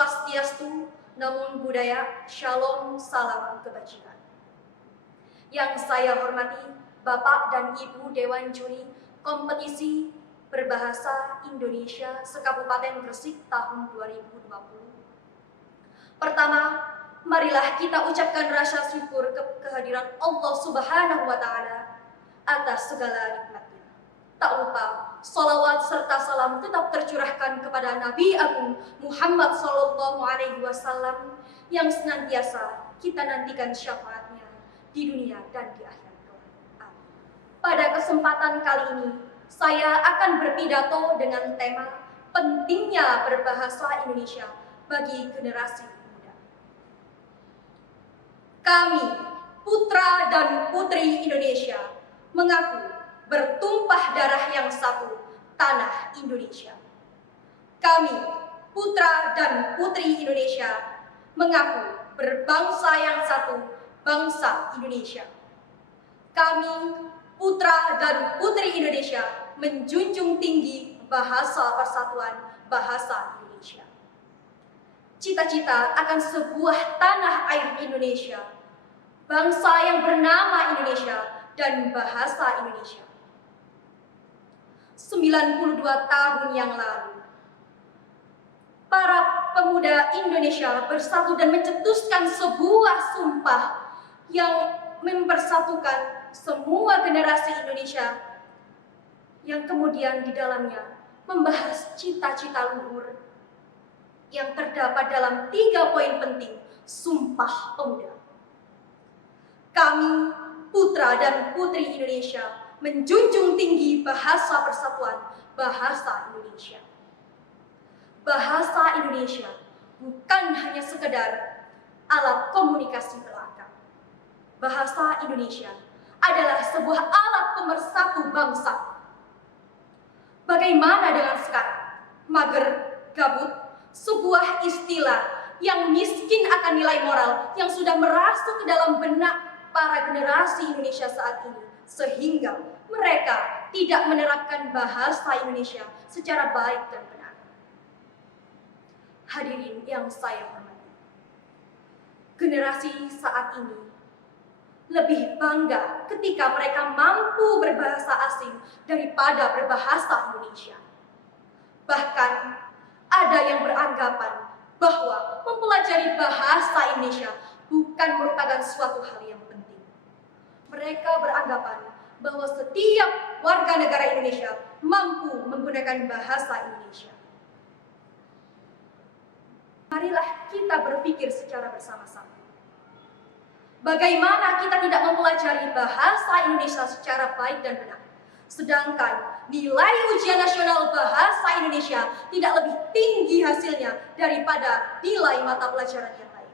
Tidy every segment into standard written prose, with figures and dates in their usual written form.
Swastiastu, Namo Buddhaya, Shalom, salam kebajikan. Yang saya hormati Bapak dan Ibu Dewan Juri Kompetisi Berbahasa Indonesia Sekabupaten Gresik tahun 2020. Pertama, marilah kita ucapkan rasa syukur kehadiran Allah Subhanahu wa Ta'ala atas segala nikmatnya. Tak lupa, salawat serta salam tetap tercurahkan kepada Nabi Agung Muhammad SAW yang senantiasa kita nantikan syafaatnya di dunia dan di akhirat. Pada kesempatan kali ini, saya akan berpidato dengan tema pentingnya berbahasa Indonesia bagi generasi muda. Kami, putra dan putri Indonesia, mengaku bertumpah darah yang satu, tanah Indonesia. Kami, putra dan putri Indonesia, mengaku berbangsa yang satu, bangsa Indonesia. Kami, putra dan putri Indonesia, menjunjung tinggi bahasa persatuan, bahasa Indonesia. Cita-cita akan sebuah tanah air Indonesia, bangsa yang bernama Indonesia, dan bahasa Indonesia. 92 tahun yang lalu, para pemuda Indonesia bersatu dan mencetuskan sebuah sumpah yang mempersatukan semua generasi Indonesia, yang kemudian di dalamnya membahas cita-cita luhur yang terdapat dalam 3 poin penting Sumpah Pemuda. Kami, putra dan putri Indonesia, menjunjung tinggi bahasa persatuan, bahasa Indonesia. Bahasa Indonesia bukan hanya sekedar alat komunikasi belaka. Bahasa Indonesia adalah sebuah alat pemersatu bangsa. Bagaimana dengan sekarang? Mager, gabut, sebuah istilah yang miskin akan nilai moral yang sudah merasuk ke dalam benak para generasi Indonesia saat ini, sehingga mereka tidak menerapkan bahasa Indonesia secara baik dan benar. Hadirin yang saya hormati, generasi saat ini lebih bangga ketika mereka mampu berbahasa asing daripada berbahasa Indonesia. Bahkan ada yang beranggapan bahwa mempelajari bahasa Indonesia bukan merupakan suatu hal yang penting. Mereka beranggapan bahwa setiap warga negara Indonesia mampu menggunakan bahasa Indonesia. Marilah kita berpikir secara bersama-sama. Bagaimana kita tidak mempelajari bahasa Indonesia secara baik dan benar, sedangkan nilai ujian nasional bahasa Indonesia tidak lebih tinggi hasilnya daripada nilai mata pelajaran yang lain.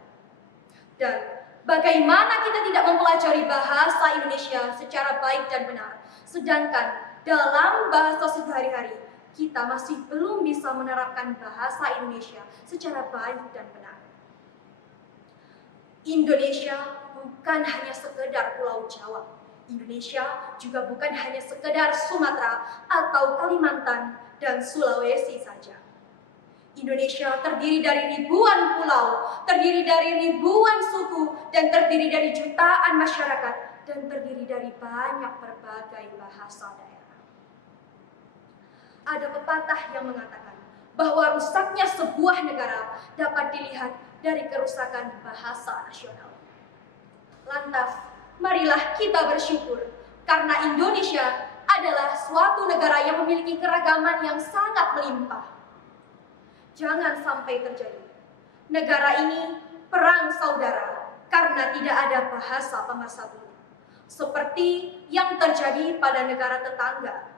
Dan bagaimana kita tidak mempelajari bahasa Indonesia secara baik dan benar, sedangkan dalam bahasa sehari-hari kita masih belum bisa menerapkan bahasa Indonesia secara baik dan benar. Indonesia bukan hanya sekedar Pulau Jawa. Indonesia juga bukan hanya sekedar Sumatera atau Kalimantan dan Sulawesi saja. Indonesia terdiri dari ribuan pulau, terdiri dari ribuan suku, dan terdiri dari jutaan masyarakat, dan terdiri dari banyak berbagai bahasa daerah. Ada pepatah yang mengatakan bahwa rusaknya sebuah negara dapat dilihat dari kerusakan bahasa nasional. Lantas, marilah kita bersyukur karena Indonesia adalah suatu negara yang memiliki keragaman yang sangat melimpah. Jangan sampai terjadi negara ini perang saudara karena tidak ada bahasa pemersatu, seperti yang terjadi pada negara tetangga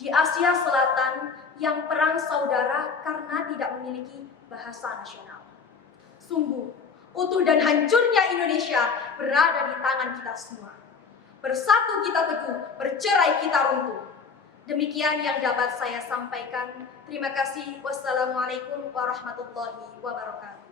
di Asia Selatan yang perang saudara karena tidak memiliki bahasa nasional. Sungguh, utuh dan hancurnya Indonesia berada di tangan kita semua. Bersatu kita teguh, bercerai kita runtuh. Demikian yang dapat saya sampaikan. Terima kasih. Wassalamualaikum warahmatullahi wabarakatuh.